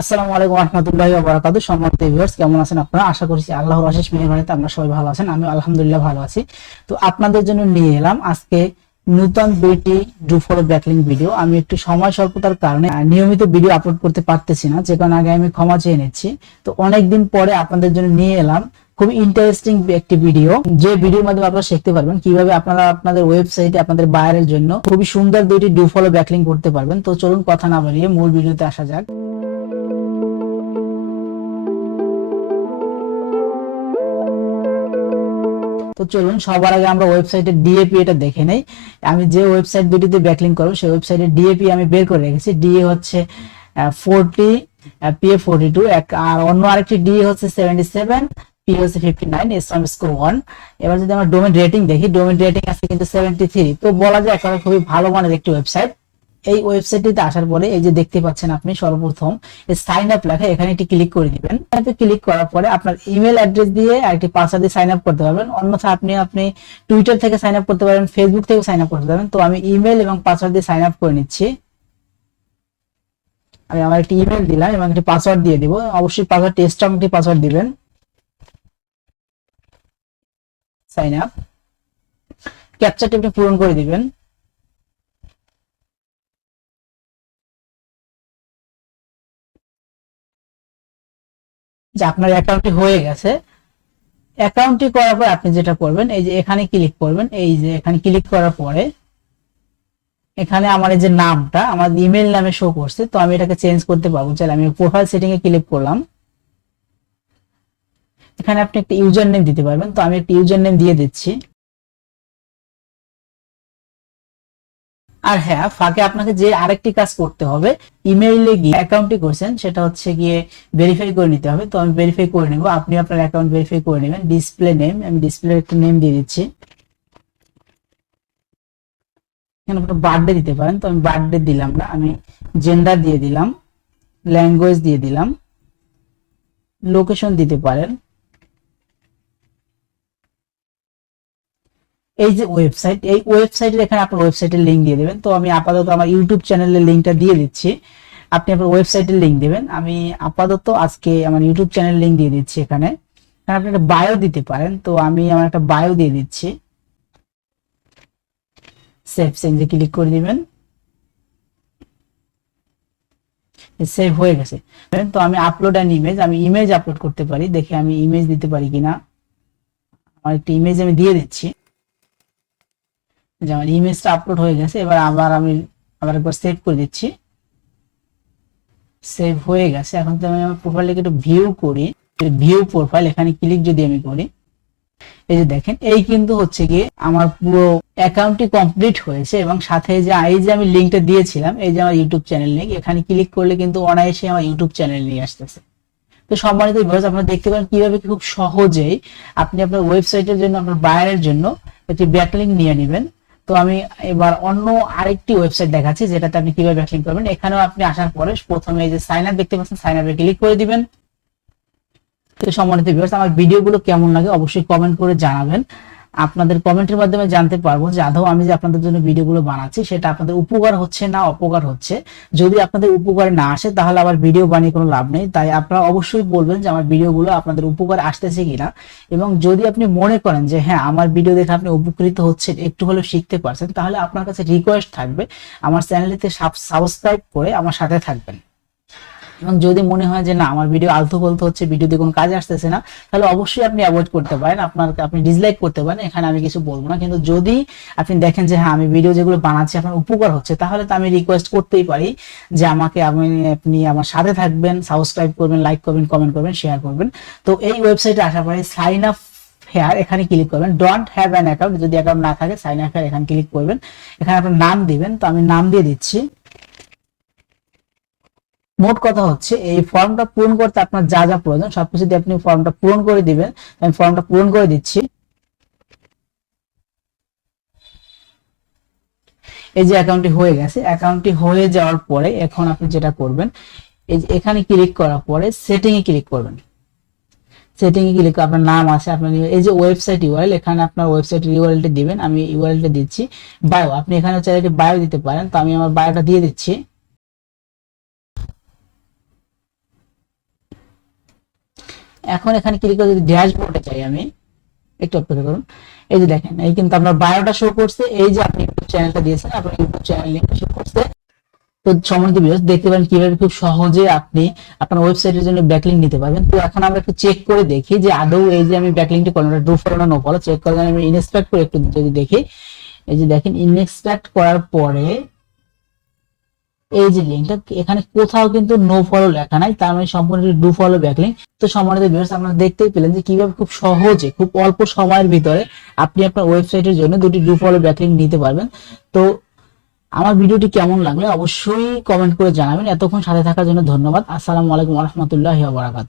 আসসালামু আলাইকুম রাহমাতুল্লাহি ওয়া বারাকাতুহু। সম্মানিত ভিউয়ার্স, কেমন আছেন আপনারা? আশা করছি আল্লাহর অশেষ মেহেরবানিতে আমরা সবাই ভালো আছেন। আমি আলহামদুলিল্লাহ ভালো আছি। তো আপনাদের জন্য নিয়ে এলাম আজকে নতুন দুইটি ডু ফলো ব্যাকলিংক ভিডিও। আমি একটু সময় স্বল্পতার কারণে নিয়মিত ভিডিও আপলোড করতে পারতেছি না, যে কারণে আগে আমি ক্ষমা চেয়ে নিচ্ছি। তো অনেকদিন পরে আপনাদের জন্য নিয়ে এলাম খুব ইন্টারেস্টিং একটি ভিডিও, যে ভিডিওর মাধ্যমে আপনারা শিখতে পারবেন কিভাবে আপনারা আপনাদের ওয়েবসাইটে আপনাদের বায়ারের জন্য খুবই সুন্দর দুইটি ডু ফলো ব্যাকলিংক করতে পারবেন। তো চলুন কথা না বাড়িয়ে মূল ভিডিওতে আসা যাক। তো চলুন সবার আগে আমরা ওয়েবসাইটের ডিএপি এটা দেখে নেই। আমি যে ওয়েবসাইট দুটিতে ব্যাকলিংক করব সেই ওয়েবসাইটের ডিএপি আমি বের করে রেখেছি। ডিএ হচ্ছে 40, পিএ 42, আর অন্য আরেকটি ডিএ হচ্ছে 77, পি হচ্ছে 59, এসএম স্কোর 1। এবার যদি আমরা ডোমেইন রেটিং দেখি, ডোমেইন রেটিং আছে কিন্তু 73। তো বলা যায় একেবারে খুবই ভালো মানের একটি ওয়েবসাইট। এই ওয়েবসাইটটিতে আসার পরে এই যে দেখতে পাচ্ছেন আপনি সর্বপ্রথম এই সাইন আপ লেখা, এখানে একটি ক্লিক করে দিবেন। এখানে ক্লিক করার পরে আপনার ইমেল অ্যাড্রেস দিয়ে আরেকটি পাসওয়ার্ড দিয়ে সাইন আপ করতে পারবেন। অন্যথা আপনি আপনি টুইটার থেকে সাইন আপ করতে পারবেন, ফেসবুক থেকে সাইন আপ করতে পারবেন। তো আমি ইমেল এবং পাসওয়ার্ড দিয়ে সাইন আপ করে নিচ্ছি। আমি আমার একটি ইমেল দিলাম এবং একটি পাসওয়ার্ড দিয়ে দিব। অবশ্যই পাসওয়ার্ড স্ট্রং একটি পাসওয়ার্ড দিবেন। সাইন আপ, ক্যাপচারটি আপনি পূরণ করে দিবেন। যে আপনার অ্যাকাউন্টটি হয়ে গেছে। অ্যাকাউন্টটি করার পর আপনি যেটা করবেন, এই যে এখানে ক্লিক করবেন। এই যে এখানে ক্লিক করার পরে এখানে আমার এই যে নামটা আমার ইমেল নামে শো করছে, তো আমি এটাকে চেঞ্জ করতে পারবো। চাইলে আমি প্রোফাইল সেটিং এ ক্লিক করলাম। এখানে আপনি একটা ইউজার নেম দিতে পারবেন, তো আমি একটা ইউজার নেম দিয়ে দিচ্ছি। আর হ্যাঁ, ফাঁকে আপনাকে যে আরেকটি কাজ করতে হবে, ইমেইলে গিয়ে অ্যাকাউন্টটি করছেন সেটা হচ্ছে গিয়ে ভেরিফাই করে নিতে হবে। তো আমি ভেরিফাই করে নেব, আপনি আপনার অ্যাকাউন্ট ভেরিফাই করে নেবেন। ডিসপ্লে নেম, আমি ডিসপ্লে একটা নেম দিয়ে দিচ্ছি। এখানে আপনার বার্থডে দিতে পারেন, তো আমি বার্থডে দিলাম না, আমি জেন্ডার দিয়ে দিলাম, ল্যাঙ্গুয়েজ দিয়ে দিলাম, লোকেশন দিতে পারেন। এই যে ওয়েবসাইট, এই ওয়েবসাইটের এখানে আপনার ওয়েবসাইটের লিংক দিয়ে দেবেন। তো আমি আপাতত আমার ইউটিউব চ্যানেলের লিংকটা দিয়ে দিচ্ছি, আপনি আপনার ওয়েবসাইটের লিংক দিবেন। আমি আপাতত আজকে আমার ইউটিউব চ্যানেল লিংক দিয়ে দিচ্ছি। এখানে আপনি একটা বায়ো দিতে পারেন, তো আমি আমার একটা বায়ো দিয়ে দিচ্ছি। সেভ চেঞ্জে ক্লিক করে দিবেন। সেভ হয়ে গেছে। তো আমি আপলোড অ্যান ইমেজ, আমি ইমেজ আপলোড করতে পারি, দেখে আমি ইমেজ দিতে পারি কিনা। আমার একটা ইমেজ আমি দিয়ে দিচ্ছি। যে আমার ইমেজটা আপলোড হয়ে গেছে। এবার আমি আবার একবার সেভ করে দিচ্ছি। সেভ হয়ে গেছে। এখন তো আমি আমার প্রোফাইলটাকে একটু ভিউ করি, ভিউ প্রোফাইল এখানে ক্লিক যদি আমি করি, এই যে দেখেন এই কিন্তু হচ্ছে গিয়ে আমার পুরো অ্যাকাউন্টটি কমপ্লিট হয়েছে। এবং সাথে যে এই যে আমি লিংকটা দিয়েছিলাম, এই যে আমার ইউটিউব চ্যানেল লিংক, এখানে ক্লিক করলে কিন্তু অনায়াসে আমার ইউটিউব চ্যানেল নিয়ে আসতেছে। তো সম্মানিত ভিউয়ার্স, আপনারা দেখতে পারেন কিভাবে খুব সহজেই আপনি আপনার ওয়েবসাইটের জন্য, আপনার বায়ারের জন্য একটি ব্যাকলিংক নিয়ে নেবেন। তো আমি এবার অন্য আরেকটি ওয়েবসাইট দেখাচ্ছি যেটাতে আপনি কিভাবে ব্যাকলিংক করবেন। এখানেও আপনি আসার পরে প্রথমে এই যে সাইন আপ দেখতে পাচ্ছেন, সাইন আপে ক্লিক করে দিবেন। তো সম্মানিত ভিউয়ার্স, আমার ভিডিওগুলো কেমন লাগে অবশ্যই কমেন্ট করে জানাবেন। আপনাদের কমেন্টের মাধ্যমে জানতে পারবো যে আদৌ আমি যে আপনাদের জন্য ভিডিওগুলো বানাচ্ছি সেটা আপনাদের উপকার হচ্ছে না অপকার হচ্ছে। যদি আপনাদের উপকারে না আসে তাহলে আবার ভিডিও বানিয়ে কোনো লাভ নেই। তাই আপনারা অবশ্যই বলবেন যে আমার ভিডিওগুলো আপনাদের উপকারে আসতেছে কিনা। এবং যদি আপনি মনে করেন যে হ্যাঁ, আমার ভিডিও দেখে আপনি উপকৃত হচ্ছেন, একটু হলেও শিখতে পারছেন, তাহলে আপনার কাছে রিকোয়েস্ট থাকবে আমার চ্যানেলটিতে সাবস্ক্রাইব করে আমার সাথে থাকবেন। এবং যদি মনে হয় যে না, আমার ভিডিও আলতু ফালতু হচ্ছে, ভিডিওতে কোনো কাজে আসতেছে না, তাহলে অবশ্যই আপনি অ্যাভয়েড করতে পারেন, আপনি ডিসলাইক করতে পারেন, এখানে আমি কিছু বলবো না। কিন্তু যদি আপনি দেখেন যে হ্যাঁ, আমি ভিডিও যেগুলো বানাচ্ছি আপনার উপকার হচ্ছে, তাহলে তো আমি রিকোয়েস্ট করতেই পারি যে আপনি আমার সাথে থাকবেন, সাবস্ক্রাইব করবেন, লাইক করবেন, কমেন্ট করবেন, শেয়ার করবেন। তো এই ওয়েবসাইটে আসার পরে সাইন আপ হেয়ার এখানে ক্লিক করবেন। ডোন্ট হ্যাভ অ্যান অ্যাকাউন্ট, যদি অ্যাকাউন্ট না থাকে সাইন আপ হেয়ার এখানে ক্লিক করবেন। এখানে আপনার নাম দিবেন, তো আমি নাম দিয়ে দিচ্ছি। মোট কথা হচ্ছে এই ফর্মটা পূরণ করতে আপনার যা যা প্রয়োজন সবকিছু দিয়ে আপনি ফর্মটা পূরণ করে দিবেন। আমি ফর্মটা পূরণ করে দিচ্ছি। এই যে অ্যাকাউন্টটি হয়ে গেছে। অ্যাকাউন্টটি হয়ে যাওয়ার পরে এখন আপনি যেটা করবেন, এই যে এখানে ক্লিক করার পরে সেটিং এ ক্লিক করবেন। সেটিং এ ক্লিক করে আপনার নাম আছে, আপনার এই যে ওয়েবসাইট ইউআরএল, এখানে আপনার ওয়েবসাইট ইউআরএলটি দিবেন। আমি ইউআরএলটা দিচ্ছি। বায়ো, আপনি এখানে চাইলে বায়ো দিতে পারেন, তো আমি আমার বায়োটা দিয়ে দিচ্ছি। এখন এখানে ক্লিক করে যদি ড্যাশবোর্ডে চাই আমি, একটু অপেক্ষা করুন। এই যে দেখেন, এই কিন্তু আপনার বায়োটা শো করছে, এই যে আপনি ইউটিউব চ্যানেলটা দিয়েছেন আপনার ইউটিউব চ্যানেল লিংক শো করছে। তো সম্মানিত ভিউয়ার্স, দেখতে পারেন কিভাবে খুব সহজে আপনি আপনার ওয়েবসাইটের জন্য ব্যাকলিংক নিতে পারবেন। তো এখন আমরা একটু চেক করে দেখি যে আদৌ এই যে আমি ব্যাকলিংকটা করলাম এটা ডোফলো না নোফলো, চেক করার জন্য আমি ইনস্পেক্ট করে একটু যদি দেখি, এই যে দেখেন ইনস্পেক্ট করার পরে এই যে লিংকটা এখানে কোথাও কিন্তু নো ফলো লেখা নাই, তার মানে সম্পূর্ণ ডু ফলো ব্যাকলিংক। তো সম্মানিত ভিউয়ার্স, আপনারা দেখতেই পেলেন যে কিভাবে খুব সহজে খুব অল্প সময়ের ভিতরে আপনি আপনার ওয়েবসাইটের জন্য দুটি ডু ফলো ব্যাকলিংক নিতে পারবেন। তো আমার ভিডিওটি কেমন লাগলো অবশ্যই কমেন্ট করে জানাবেন। এতক্ষণ সাথে থাকার জন্য ধন্যবাদ। আসসালামু আলাইকুম ওয়া রাহমাতুল্লাহি ওয়া বারাকাতুহু।